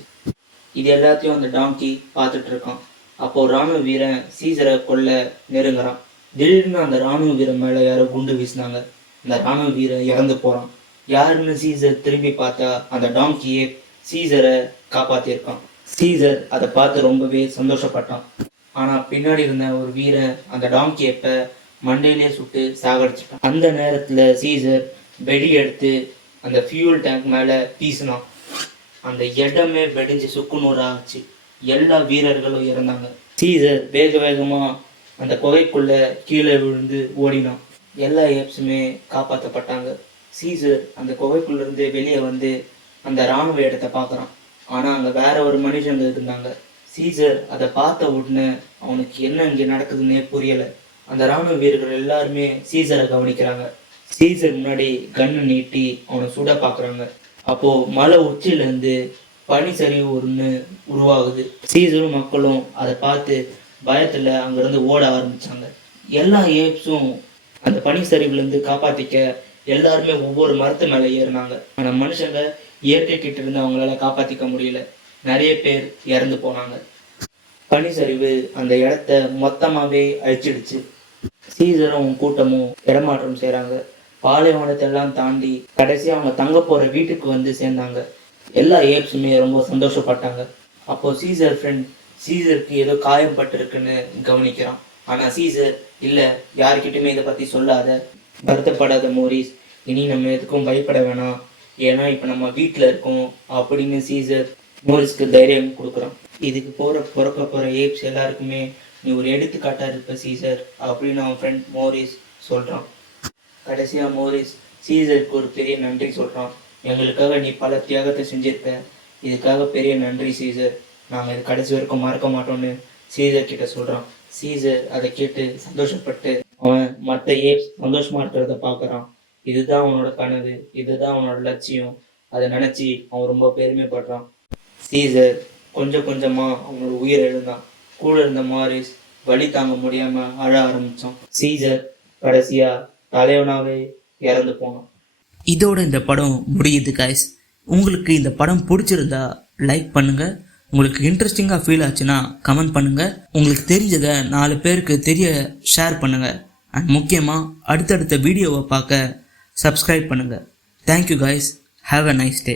இது எல்லாத்தையும் அந்த டாங்கி பார்த்துட்டு இருக்கான். அப்போது இராணுவ வீரன் சீசரை கொல்ல நெருங்குறான். திடீர்னு அந்த இராணுவ வீரன் மேலே யாரோ குண்டு வீசினாங்க. அந்த இராணுவ வீரன் இறந்து போகிறான். யாருன்னு சீசர் திரும்பி பார்த்தா அந்த டாங்கியே சீசரை காப்பாற்றியிருக்கான். சீசர் அதை பார்த்து ரொம்பவே சந்தோஷப்பட்டான். ஆனால் பின்னாடி இருந்த ஒரு வீரன் அந்த டாங்கியப்பை மண்டையிலே சுட்டு சாகடிச்சிட்டான். அந்த நேரத்தில் சீசர் வெடி எடுத்து அந்த ஃபியூல் டேங்க் மேலே வீசினான். அந்த இடமே வெடிஞ்சு சுக்குநூறாச்சு. எல்லா வீரர்களும் இறந்தாங்க. சீசர் வேகமாக அந்த குகைக்குள்ள கீழே விழுந்து ஓடினான். எல்லா ஏப்ஸுமே காப்பாற்றப்பட்டாங்க. சீசர் அந்த குகைக்குள்ளேருந்து வெளியே வந்து அந்த இராணுவ இடத்தை பார்க்குறான். ஆனால் அங்கே வேற ஒரு மனுஷங்க இருந்தாங்க. சீசர் அதை பார்த்த உடனே அவனுக்கு என்ன இங்கே நடக்குதுன்னே புரியலை. அந்த இராணுவ வீரர்கள் எல்லாருமே சீசரை கவனிக்கிறாங்க. சீசர் முன்னாடி கண்ணை நீட்டி அவனை சுட பார்க்குறாங்க. அப்போது மலை உச்சியிலேருந்து பனி சரிவு ஒன்று உருவாகுது. சீசரும் மக்களும் அதை பார்த்து பயத்தில் அங்கேருந்து ஓட ஆரம்பித்தாங்க. எல்லா ஏப்ஸும் அந்த பனி சரிவுலேருந்து காப்பாற்றிக்க எல்லாருமே ஒவ்வொரு மரத்து மேலே ஏறினாங்க. ஆனால் மனுஷங்க இயற்கை கிட்ட இருந்து அவங்களால காப்பாற்றிக்க முடியல. நிறைய பேர் இறந்து போனாங்க. பனி சரிவு அந்த இடத்த மொத்தமாகவே அழிச்சிடுச்சு. சீசரும் கூட்டமும் இடமாற்றம் செய்கிறாங்க. பாலைவனத்தை எல்லாம் தாண்டி கடைசி அவங்க தங்க போகிற வீட்டுக்கு வந்து சேர்ந்தாங்க. எல்லா ஏப்ஸுமே ரொம்ப சந்தோஷப்பட்டாங்க. அப்போது சீசர் ஃப்ரெண்ட் சீசருக்கு ஏதோ காயம் பட்டிருக்குன்னு கவனிக்கிறான். ஆனால் சீசர் இல்லை, யாருக்கிட்டுமே இதை பற்றி சொல்லாத, வருத்தப்படாத மோரிஸ், இனி நம்ம எதுக்கும் பயப்பட வேணாம், ஏன்னா இப்போ நம்ம வீட்டில் இருக்கோம் அப்படின்னு சீசர் மோரிஸ்க்கு தைரியம் கொடுக்குறான். இதுக்கு பிறக்க போகிற ஏப்ஸ் எல்லாருக்குமே நீ ஒரு எடுத்துக்காட்டாக இருப்ப சீசர் அப்படின்னு அவன் ஃப்ரெண்ட் மோரிஸ் சொல்கிறான். கடைசியாக மோரிஸ் சீசருக்கு ஒரு பெரிய நன்றி சொல்கிறான். எங்களுக்காக நீ பல தியாகத்தை செஞ்சிருக்க, இதுக்காக பெரிய நன்றி சீசர், நாங்கள் இது கடைசி வரைக்கும் மறக்க மாட்டோம்னு சீசர் கிட்ட சொல்கிறான். சீசர் அதை கேட்டு சந்தோஷப்பட்டு அவன் மற்ற ஏப்ஸ் சந்தோஷமா இருக்கிறத பார்க்குறான். இதுதான் அவனோட கனவு, இதுதான் அவனோட லட்சியம். அதை நினச்சி அவன் ரொம்ப பெருமைப்படுறான். சீசர் கொஞ்சம் கொஞ்சமாக அவனோட உயிரை எழுந்தான். கூட இருந்த மாரிஸ் வலி தாங்க முடியாமல் அழ ஆரம்பித்தான். சீசர் கடைசியாக தலைவனாகவே இறந்து போனான். இதோட இந்த படம் முடியுது கைஸ். உங்களுக்கு இந்த படம் பிடிச்சிருந்தா லைக் பண்ணுங்கள். உங்களுக்கு இன்ட்ரெஸ்டிங்காக ஃபீல் ஆச்சுன்னா கமெண்ட் பண்ணுங்கள். உங்களுக்கு தெரிஞ்சதை 4 பேருக்கு தெரிய ஷேர் பண்ணுங்கள். அண்ட் முக்கியமாக அடுத்தடுத்த வீடியோவை பார்க்க சப்ஸ்கிரைப் பண்ணுங்கள். Thank you guys. Have a nice day.